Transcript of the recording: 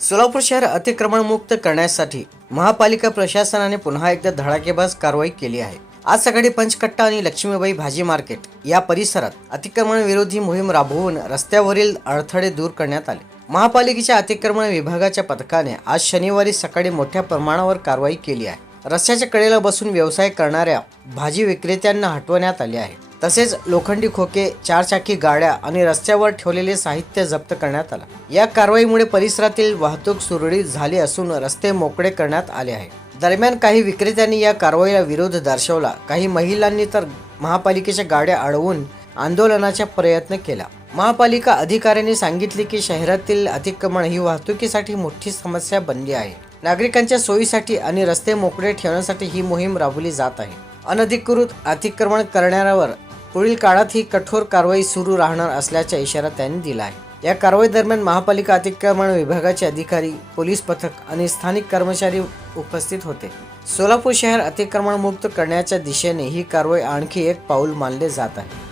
सोलापूर शहर अतिक्रमणमुक्त करण्यासाठी महापालिका प्रशासनाने पुन्हा एकदा धडाकेबाज कारवाई केली आहे. आज सकाळी पंचकट्टा आणि लक्ष्मीबाई भाजी मार्केट या परिसरात अतिक्रमण विरोधी मोहीम राबवून रस्त्यावरील अडथळे दूर करण्यात आले. महापालिकेच्या अतिक्रमण विभागाच्या पथकाने आज शनिवारी सकाळी मोठ्या प्रमाणावर कारवाई केली आहे. रस्त्याच्या कडेला बसून व्यवसाय करणाऱ्या भाजी विक्रेत्यांना हटवण्यात आले आहे. तसेच लोखंडी खोके चारचाकी गाड्या आणि रस्त्यावर ठेवलेले साहित्य जप्त करण्यात आलं. या कारवाईमुळे परिसरातील वाहतूक सुरळीत झाली असून रस्ते मोकळे करण्यात आले आहे दरम्यान काही विक्रेत्यांनी या कारवाईला विरोध दर्शवला. काही महिलांनी तर महापालिकेच्या गाड्या अडवून आंदोलनाचा प्रयत्न केला. महापालिका अधिकाऱ्यांनी सांगितले की शहरातील अतिक्रमण ही वाहतुकीसाठी मोठी समस्या बनली आहे. नागरिकांच्या सोयीसाठी आणि रस्ते मोकळे ठेवण्यासाठी ही मोहीम राबवली जात आहे. अनधिकृत अतिक्रमण करणाऱ्यावर पुढील काळात ही कठोर कारवाई सुरू राहणार असल्याचा इशारा त्यांनी दिला आहे या कारवाई दरम्यान महापालिका अतिक्रमण विभागाचे अधिकारी पोलीस पथक आणि स्थानिक कर्मचारी उपस्थित होते. सोलापूर शहर अतिक्रमणमुक्त करण्याच्या दिशेने ही कारवाई आणखी एक पाऊल मानले जात आहे.